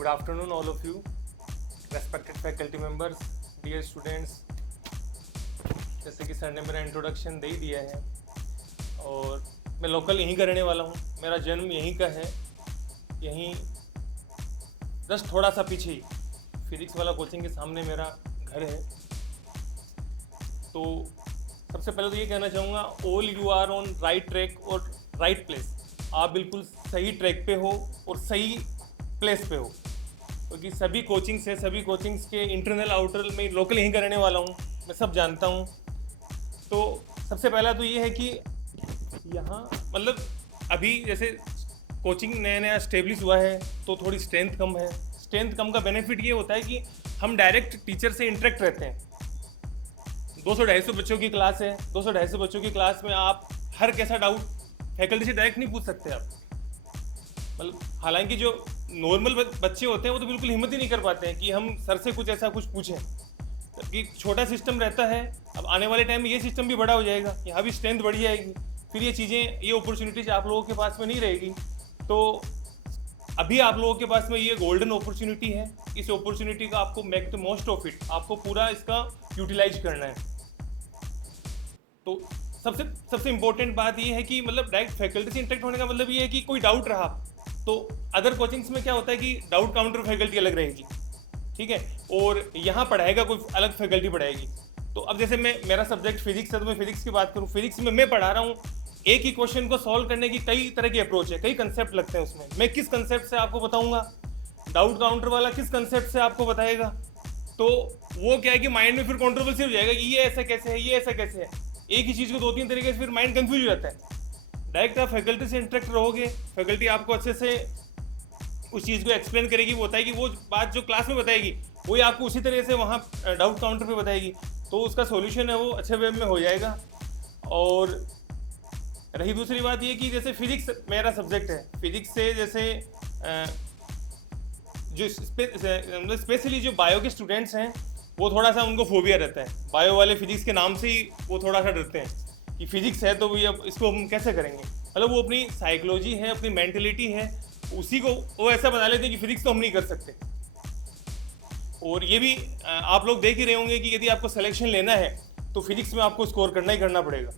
Good afternoon, all of you, respected faculty members, dear students। जैसे कि sir ने मेरा इंट्रोडक्शन दे ही दिया है और मैं लोकल यहीं का रहने वाला हूँ। मेरा जन्म यहीं का है, यहीं जस्ट थोड़ा सा पीछे ही फिजिक्स वाला कोचिंग के सामने मेरा घर है। तो सबसे पहले तो ये कहना चाहूँगा, all you are on right track और राइट प्लेस। आप बिल्कुल सही ट्रैक पे हो और सही प्लेस पे हो, क्योंकि सभी कोचिंग्स के इंटरनल आउटर में लोकल यहीं का रहने वाला हूँ, मैं सब जानता हूँ। तो सबसे पहला तो ये है कि यहाँ मतलब अभी जैसे कोचिंग नया नया स्टेब्लिश हुआ है तो थोड़ी स्ट्रेंथ कम है। स्ट्रेंथ कम का बेनिफिट ये होता है कि हम डायरेक्ट टीचर से इंटरेक्ट रहते हैं। 200-250 बच्चों की क्लास है, 200-250 बच्चों की क्लास में आप हर कैसा डाउट फैकल्टी से डायरेक्ट नहीं पूछ सकते आप। मतलब हालांकि जो नॉर्मल बच्चे होते हैं वो तो बिल्कुल हिम्मत ही नहीं कर पाते हैं कि हम सर से कुछ ऐसा कुछ पूछें, क्योंकि छोटा सिस्टम रहता है। अब आने वाले टाइम में ये सिस्टम भी बड़ा हो जाएगा, यहाँ भी स्ट्रेंथ बढ़ जाएगी, फिर ये चीज़ें, ये अपॉर्चुनिटीज आप लोगों के पास में नहीं रहेगी। तो अभी आप लोगों के पास में ये गोल्डन अपॉर्चुनिटी है। इस अपॉर्चुनिटी का आपको make the most of it, आपको पूरा इसका यूटिलाइज करना है। तो सबसे इम्पोर्टेंट बात ये है कि मतलब डायरेक्ट फैकल्टी से इंटरेक्ट होने का मतलब ये है कि कोई डाउट रहा तो अदर कोचिंग्स में क्या होता है कि डाउट काउंटर फैकल्टी अलग रहेगी, ठीक है, और यहाँ पढ़ाएगा कोई अलग फैकल्टी पढ़ाएगी। तो अब जैसे मेरा सब्जेक्ट फिजिक्स है तो मैं फिजिक्स की बात करूँ, फिजिक्स में मैं पढ़ा रहा हूँ। एक ही क्वेश्चन को सॉल्व करने की कई तरह की अप्रोच है, कई कंसेप्ट लगते हैं उसमें। मैं किस कंसेप्ट से आपको बताऊंगा, डाउट काउंटर वाला किस कंसेप्ट से आपको बताएगा। तो वो क्या है कि माइंड में फिर कॉन्ट्रोवर्सी हो जाएगा कि ये ऐसा कैसे है, ये ऐसा कैसे है। एक ही चीज़ को 2-3 तरीके से फिर माइंड कंफ्यूज हो जाता है। डायरेक्ट आप फैकल्टी से इंटरेक्ट रहोगे, फैकल्टी आपको अच्छे से उस चीज़ को एक्सप्लेन करेगी, वो बताएगी, वो बात जो क्लास में बताएगी वही आपको उसी तरह से वहाँ डाउट काउंटर पे बताएगी। तो उसका सॉल्यूशन है वो अच्छे वे में हो जाएगा। और रही दूसरी बात ये कि जैसे फिजिक्स मेरा सब्जेक्ट है, फिजिक्स से जैसे जो स्पेशली जो बायो के स्टूडेंट्स हैं वो थोड़ा सा उनको फोबिया रहता है। बायो वाले फिजिक्स के नाम से ही वो थोड़ा सा डरते हैं कि फिजिक्स है तो भी अब इसको हम कैसे करेंगे। मतलब वो अपनी साइकोलॉजी है, अपनी मेंटलिटी है, उसी को वो ऐसा बना लेते हैं कि फिजिक्स तो हम नहीं कर सकते। और ये भी आप लोग देख ही रहे होंगे कि यदि आपको सिलेक्शन लेना है तो फिजिक्स में आपको स्कोर करना ही करना पड़ेगा,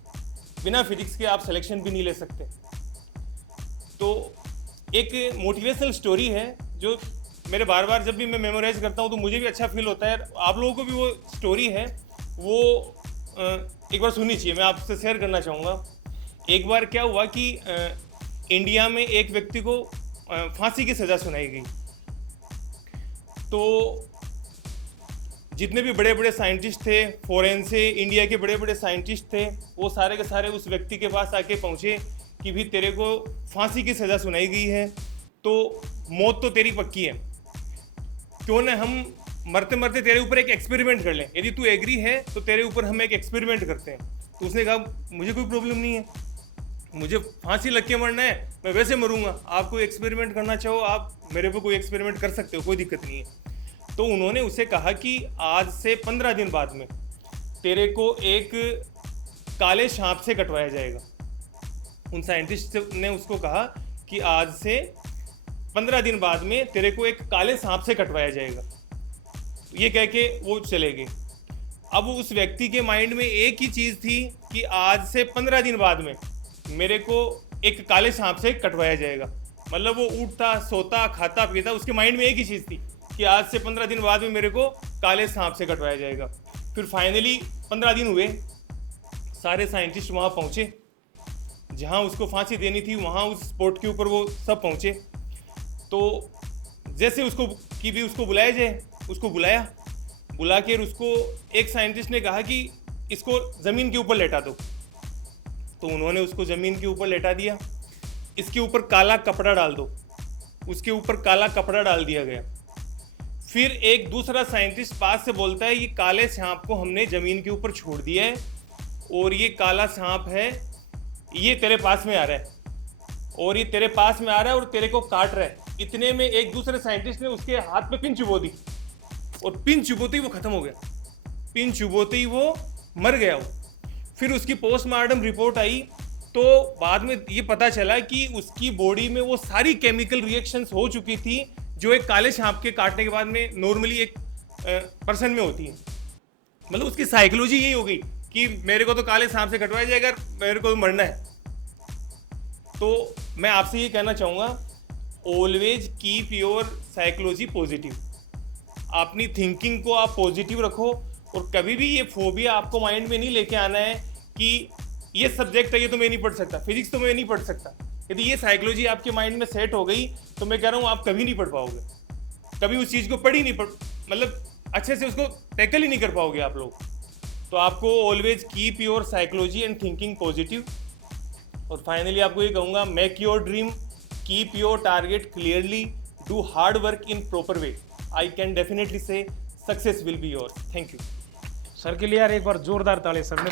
बिना फिजिक्स के आप सिलेक्शन भी नहीं ले सकते। तो एक मोटिवेशनल स्टोरी है जो मेरे बार बार जब भी मैं मेमोराइज करता हूँ तो मुझे भी अच्छा फील होता है। आप लोगों को भी वो स्टोरी है, वो एक बार सुननी चाहिए, मैं आपसे शेयर करना चाहूँगा। एक बार क्या हुआ कि इंडिया में एक व्यक्ति को फांसी की सज़ा सुनाई गई। तो जितने भी बड़े बड़े साइंटिस्ट थे फॉरेन से, इंडिया के बड़े बड़े साइंटिस्ट थे, वो सारे के सारे उस व्यक्ति के पास आके पहुँचे कि भी तेरे को फांसी की सज़ा सुनाई गई है तो मौत तो तेरी पक्की है, क्यों ना हम मरते मरते तेरे ऊपर एक एक्सपेरिमेंट कर लें। यदि तू एग्री है तो तेरे ऊपर हम एक एक्सपेरिमेंट करते हैं। तो उसने कहा मुझे कोई प्रॉब्लम नहीं है, मुझे फांसी लग के मरना है, मैं वैसे मरूंगा। आप कोई एक्सपेरिमेंट करना चाहो आप मेरे पे कोई एक्सपेरिमेंट कर सकते हो, कोई दिक्कत नहीं है। तो उन्होंने उसे कहा कि आज से 15 दिन बाद में तेरे को एक काले सांप से कटवाया जाएगा। उन साइंटिस्ट ने उसको कहा कि आज से 15 दिन बाद में तेरे को एक काले सांप से कटवाया जाएगा। ये कह के वो चले गए। अब उस व्यक्ति के माइंड में एक ही चीज़ थी कि आज से 15 दिन बाद में मेरे को एक काले सांप से कटवाया जाएगा। मतलब वो उठता, सोता, खाता, पीता, उसके माइंड में एक ही चीज़ थी कि आज से 15 दिन बाद में मेरे को काले सांप से कटवाया जाएगा। फिर फाइनली 15 दिन हुए, सारे साइंटिस्ट वहाँ पहुँचे जहाँ उसको फांसी देनी थी, वहाँ उस स्पॉट के ऊपर वो सब पहुँचे। तो जैसे उसको कि भी उसको बुलाया जाए, उसको बुला के उसको एक साइंटिस्ट ने कहा कि इसको ज़मीन के ऊपर लेटा दो। तो उन्होंने उसको ज़मीन के ऊपर लेटा दिया, इसके ऊपर काला कपड़ा डाल दो, उसके ऊपर काला कपड़ा डाल दिया गया। फिर एक दूसरा साइंटिस्ट पास से बोलता है ये काले सांप को हमने ज़मीन के ऊपर छोड़ दिया है और ये काला सांप है, ये तेरे पास में आ रहा है और ये तेरे पास में आ रहा है और तेरे को काट रहा है। इतने में एक दूसरे साइंटिस्ट ने उसके हाथ पे पिन चुबो दी और पिन चुबोते ही वो खत्म हो गया, पिन चुबोते ही वो मर गया वो। फिर उसकी पोस्टमार्टम रिपोर्ट आई तो बाद में ये पता चला कि उसकी बॉडी में वो सारी केमिकल रिएक्शंस हो चुकी थी जो एक काले सांप के काटने के बाद में नॉर्मली एक पर्सन में होती है। मतलब उसकी साइकोलॉजी यही हो गई कि मेरे को तो काले सांप से कटवाया जाएगा, मेरे को तो मरना है। तो मैं आपसे ये कहना चाहूँगा, always keep your psychology positive. अपनी थिंकिंग को आप पॉजिटिव रखो और कभी भी ये फोबिया आपको माइंड में नहीं लेके आना है कि ये सब्जेक्ट है, ये तो मैं नहीं पढ़ सकता, फिजिक्स तो मैं नहीं पढ़ सकता। यदि ये साइकोलॉजी आपके माइंड में सेट हो गई तो मैं कह रहा हूँ आप कभी नहीं पढ़ पाओगे, कभी उस चीज़ को पढ़ ही नहीं मतलब अच्छे से उसको टैकल ही नहीं कर पाओगे आप लोग। तो आपको always keep your psychology and thinking positive. और फाइनली आपको ये कहूँगा, make your dream, keep your target clearly, do hard work in proper way. I can definitely say success will be your. Thank you sir के लिए यार एक बार जोरदार ताली सर ने।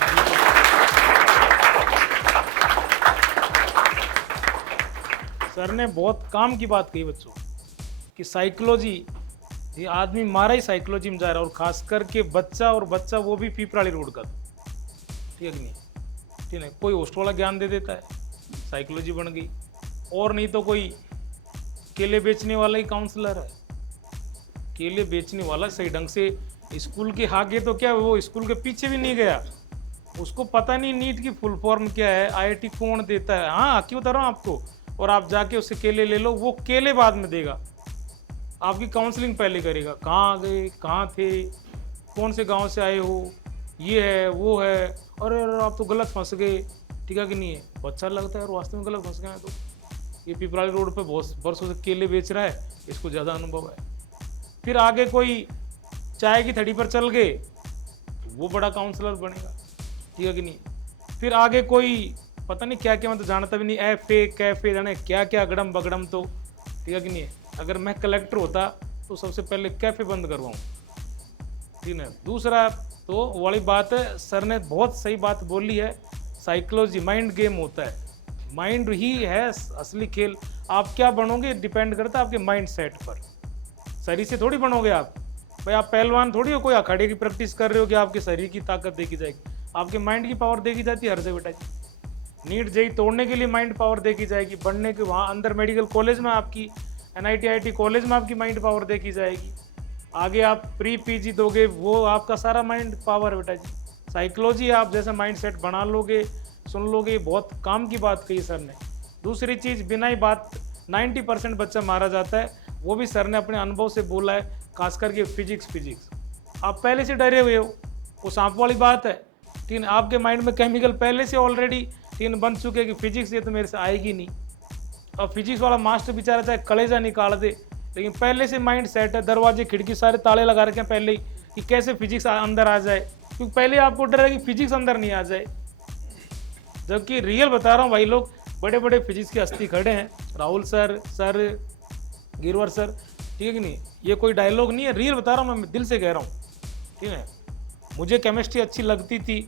सर ने बहुत काम की बात कही बच्चों कि साइकोलॉजी, ये आदमी मारा ही साइकोलॉजी में जा रहा है, और खास करके बच्चा वो भी पिपराली रोड का। ठीक है नहीं? ठीक है, कोई होस्ट वाला ज्ञान दे देता है, साइकोलॉजी बन गई। और नहीं तो कोई केले बेचने वाला ही काउंसलर है, केले बेचने वाला सही ढंग से स्कूल के आगे तो क्या वो स्कूल के पीछे भी नहीं गया, उसको पता नहीं नीट की फुल फॉर्म क्या है, आईआईटी कौन देता है। हाँ क्यों बता रहा हूँ आपको। और आप जाके उससे केले ले लो, वो केले बाद में देगा, आपकी काउंसलिंग पहले करेगा। कहाँ गए, कहाँ थे, कौन से गांव से आए हो, ये है वो है, अरे आप तो गलत फंस गए। ठीक है कि नहीं है? अच्छा लगता है और वास्तव में गलत फंस गए हैं। तो ये पिपराली रोड पे बहुत बरसों से केले बेच रहा है, इसको ज़्यादा अनुभव है। फिर आगे कोई चाय की थड़ी पर चल गए, वो बड़ा काउंसलर बनेगा। ठीक है कि नहीं? फिर आगे कोई पता नहीं क्या क्या, मैं तो जानता भी नहीं, एफए कैफे जाने क्या क्या अगड़म बगड़म। तो ठीक है कि नहीं? अगर मैं कलेक्टर होता तो सबसे पहले कैफे बंद करवाऊँ। ठीक है। दूसरा तो वाली बात है, सर ने बहुत सही बात बोली है, साइकोलॉजी माइंड गेम होता है, माइंड ही है असली खेल। आप क्या बनोगे डिपेंड करता है आपके माइंड सेट पर। शरीर से थोड़ी बनोगे आप, भाई आप पहलवान थोड़ी हो, कोई अखाड़े की प्रैक्टिस कर रहे हो कि आपके शरीर की ताकत देखी जाएगी, आपके माइंड की पावर देखी जाती है हर जगह बेटा जी। नीट जेई तोड़ने के लिए माइंड पावर देखी जाएगी, बढ़ने के वहाँ अंदर मेडिकल कॉलेज में आपकी, एनआईटी आईआईटी कॉलेज में आपकी माइंड पावर देखी जाएगी। आगे आप प्री पीजी दोगे, वो आपका सारा माइंड पावर बेटा जी। साइकोलॉजी आप जैसा माइंड सेट बना लोगे, सुन लोगे, बहुत काम की बात कही सर ने। दूसरी चीज़, बिना ही बात 90% बच्चा मारा जाता है, वो भी सर ने अपने अनुभव से बोला है, खास करके फिजिक्स। आप पहले से डरे हुए हो, वो सांप वाली बात है। ठीक है, आपके माइंड में केमिकल पहले से ऑलरेडी बन चुके कि फिजिक्स ये तो मेरे से आएगी नहीं। और फिजिक्स वाला मास्टर बेचारा चाहे कलेजा निकाल दे, लेकिन पहले से माइंड सेट है, दरवाजे खिड़की सारे ताले लगा रखे हैं पहले ही कि कैसे फिजिक्स अंदर आ जाए, क्योंकि पहले आपको डर है कि फिजिक्स अंदर नहीं आ जाए। जबकि रियल बता रहा हूँ भाई, लोग बड़े बड़े फिजिक्स के हस्ती खड़े हैं, राहुल सर गिरवर सर। ठीक है कि नहीं? ये कोई डायलॉग नहीं है, रियल बता रहा हूँ, मैं दिल से कह रहा हूँ। ठीक है, मुझे केमिस्ट्री अच्छी लगती थी,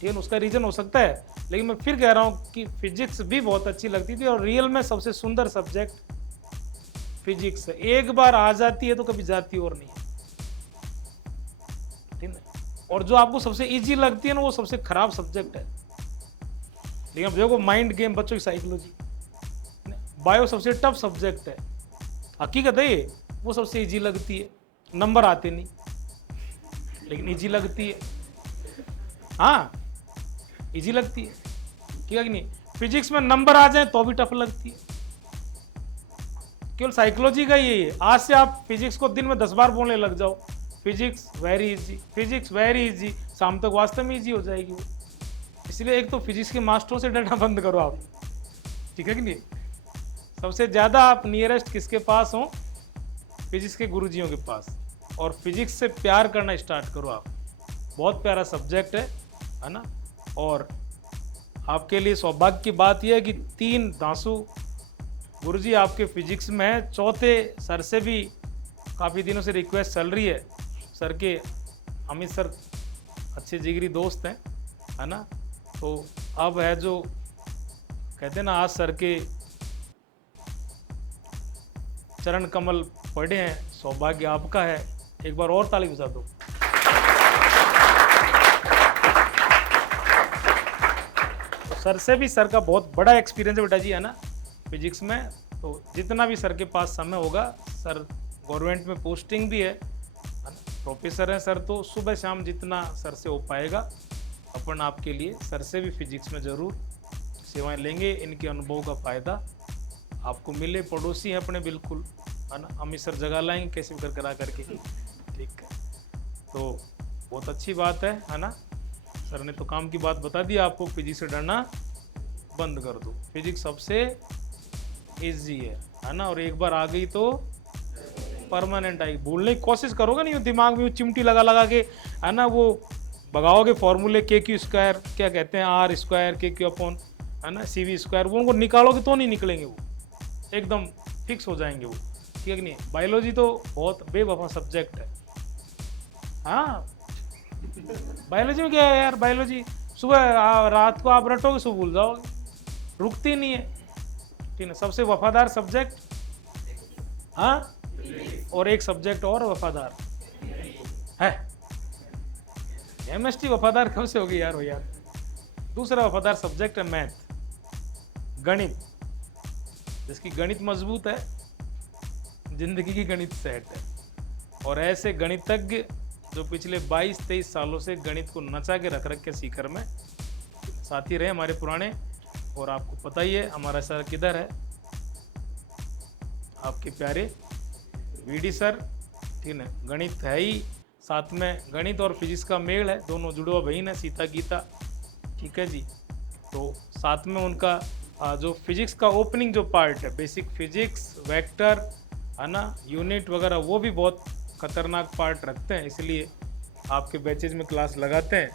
ठीक है, उसका रीज़न हो सकता है, लेकिन मैं फिर कह रहा हूँ कि फिजिक्स भी बहुत अच्छी लगती थी। और रियल में सबसे सुंदर सब्जेक्ट फिजिक्स है, एक बार आ जाती है तो कभी जाती और नहीं है। ठीक है, और जो आपको सबसे इजी लगती है ना, वो सबसे खराब सब्जेक्ट है। लेकिन अब देखो माइंड गेम, बच्चों की साइकोलॉजी, बायो सबसे टफ सब्जेक्ट है, हकीकत है ये, वो सबसे इजी लगती है, नंबर आते नहीं लेकिन इजी लगती है। हाँ इजी लगती है, ठीक है कि नहीं? फिजिक्स में नंबर आ जाए तो भी टफ लगती है। केवल साइकोलॉजी का यही है, आज से आप फिजिक्स को दिन में 10 बार बोलने लग जाओ, physics very easy, physics very easy, शाम तक वास्तव में इजी हो जाएगी वो। इसलिए एक तो फिजिक्स के मास्टरों से डरना बंद करो आप, ठीक है कि नहीं? सबसे ज़्यादा आप नियरेस्ट किसके पास हो? फिजिक्स के गुरुजियों के पास। और फिजिक्स से प्यार करना स्टार्ट करो आप, बहुत प्यारा सब्जेक्ट है ना? और आपके लिए सौभाग्य की बात यह है कि 3 दासू गुरुजी आपके फिजिक्स में है। चौथे सर से भी काफ़ी दिनों से रिक्वेस्ट चल रही है, सर के अमित सर अच्छे जिगरी दोस्त हैं, है ना? तो अब है जो कहते हैं ना, आज सर के चरण कमल पड़े हैं, सौभाग्य आपका है। एक बार और ताली बजा दो। तो सर से भी, सर का बहुत बड़ा एक्सपीरियंस है बेटा जी, है ना, फिजिक्स में। तो जितना भी सर के पास समय होगा सर गवर्नमेंट में पोस्टिंग भी है ना, प्रोफेसर हैं सर, तो सुबह शाम जितना सर से हो पाएगा अपन आपके लिए सर से भी फिजिक्स में ज़रूर सेवाएं लेंगे। इनके अनुभव का फ़ायदा आपको मिले, पड़ोसी हैं अपने बिल्कुल, है ना, हम इस सर जगह लाएंगे कैसे भी कर करा करके, ठीक है। तो बहुत अच्छी बात है ना। सर ने तो काम की बात बता दी आपको, फिजिक्स से डरना बंद कर दो, फिजिक्स सबसे ईजी है ना, और एक बार आ गई तो परमानेंट आएगी। भूलने की कोशिश करोगे नहीं, दिमाग में वो चिमटी लगा लगा के, है ना, वो भगाओगे फॉर्मूले KQ स्क्वायर, क्या कहते हैं, R स्क्वायर KQ अपॉन, है ना, CV स्क्वायर, वो उनको निकालोगे तो नहीं निकलेंगे, वो एकदम फिक्स हो जाएंगे वो, ठीक है कि नहीं। बायोलॉजी तो बहुत बेवफा सब्जेक्ट है। हाँ, बायोलॉजी में क्या है यार, बायोलॉजी सुबह रात को आप रटोगे, सुबह भूल जाओगे, रुकती नहीं है, ठीक है। सबसे वफादार सब्जेक्ट, हाँ, और एक सब्जेक्ट और वफादार है, केमिस्ट्री वफादार कब से होगी यार, हो यार। दूसरा वफादार सब्जेक्ट है मैथ, गणित, जिसकी गणित मजबूत है, जिंदगी की गणित सेट है। और ऐसे गणितज्ञ जो पिछले 22-23 सालों से गणित को नचा के रख के सीकर में साथी रहे हमारे पुराने। और आपको पता ही है हमारा सर किधर है, आपके प्यारे VD सर, ठीक है। गणित है ही, साथ में गणित और फिजिक्स का मेल है, दोनों जुड़वा बहन है, सीता गीता, ठीक है जी। तो साथ में उनका जो फिजिक्स का ओपनिंग जो पार्ट है, बेसिक फिजिक्स, वेक्टर, है ना, यूनिट वगैरह, वो भी बहुत खतरनाक पार्ट रखते हैं, इसलिए आपके बैचेज में क्लास लगाते हैं।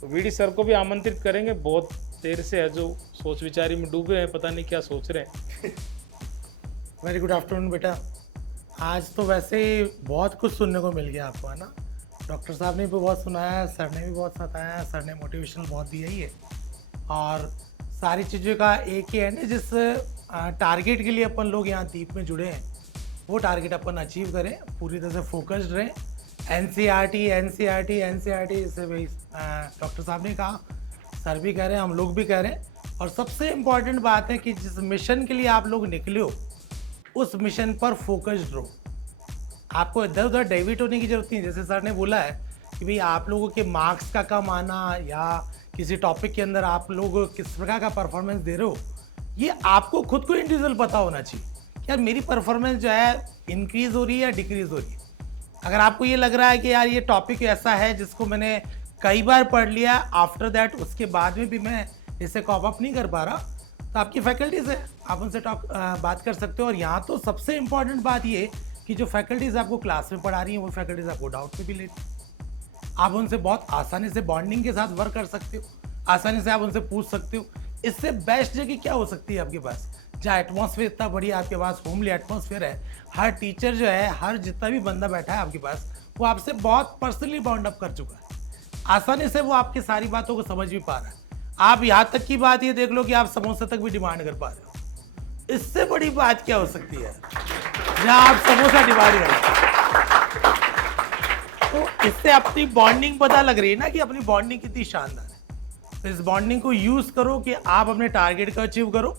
तो VD सर को भी आमंत्रित करेंगे, बहुत देर से है जो सोच विचारी में डूबे हैं, पता नहीं क्या सोच रहे हैं। वेरी गुड आफ्टरनून बेटा। आज तो वैसे बहुत कुछ सुनने को मिल गया आपको, है ना। डॉक्टर साहब ने भी बहुत सुनाया, सर ने भी बहुत बताया, सर ने मोटिवेशनल बहुत दिया ही है। और सारी चीज़ों का एक ही है ना, जिस टारगेट के लिए अपन लोग यहाँ दीप में जुड़े हैं, वो टारगेट अपन अचीव करें, पूरी तरह से फोकस्ड रहें। NCERT जैसे भाई डॉक्टर साहब ने कहा, सर भी कह रहे हैं, हम लोग भी कह रहे हैं। और सबसे इम्पॉर्टेंट बात है कि जिस मिशन के लिए आप लोग निकले हो, उस मिशन पर फोकस्ड रहो। आपको इधर उधर डाइवर्ट होने की जरूरत नहीं। जैसे सर ने बोला है कि भाई आप लोगों के मार्क्स का कम आना या किसी टॉपिक के अंदर आप लोग किस प्रकार का परफॉर्मेंस दे रहे हो, ये आपको खुद को इंडिविजुअल पता होना चाहिए कि यार मेरी परफॉर्मेंस जो है इंक्रीज हो रही है या डिक्रीज हो रही है। अगर आपको ये लग रहा है कि यार ये टॉपिक ऐसा है जिसको मैंने कई बार पढ़ लिया, आफ्टर दैट उसके बाद में भी मैं इसे कॉप अप नहीं कर पा रहा, तो आपकी फैकल्टीज़ है, आप उनसे बात कर सकते हो। और यहाँ तो सबसे इम्पॉर्टेंट बात ये कि जो फैकल्टीज़ आपको क्लास में पढ़ा रही हैं, वो फैकल्टीज़ आपको डाउट पे भी लेती हैं। आप उनसे बहुत आसानी से बॉन्डिंग के साथ वर्क कर सकते हो, आसानी से आप उनसे पूछ सकते हो। इससे बेस्ट जगह क्या हो सकती है आपके पास, जहाँ एटमॉस्फेयर इतना बढ़िया आपके पास, होमली एटमॉस्फेयर है। हर टीचर जो है, हर जितना भी बंदा बैठा है आपके पास, वो आपसे बहुत पर्सनली बाउंड अप कर चुका है। आसानी से वो आपकी सारी बातों को समझ भी पा रहा है। आप यहाँ तक की बात ये देख लो कि आप समोसे तक भी डिमांड कर पा रहे हो। इससे बड़ी बात क्या हो सकती है जहाँ आप समोसा डिमांड कर रहे हो। तो इससे अपनी बॉन्डिंग पता लग रही है ना कि अपनी बॉन्डिंग कितनी शानदार है। तो इस बॉन्डिंग को यूज करो कि आप अपने टारगेट को अचीव करो।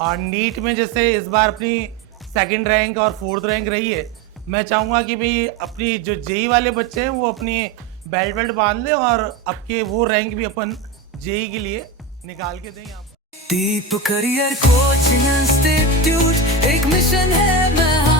और नीट में जैसे इस बार अपनी 2nd रैंक और 4th रैंक रही है, मैं चाहूँगा कि भाई अपनी जो जेई वाले बच्चे हैं वो अपनी बेल्ट बांध लें और आपके वो रैंक भी अपन जेई के लिए निकाल के दें। यहाँ पर दीप करियर कोचिंग इंस्टीट्यूट एक मिशन है, मैं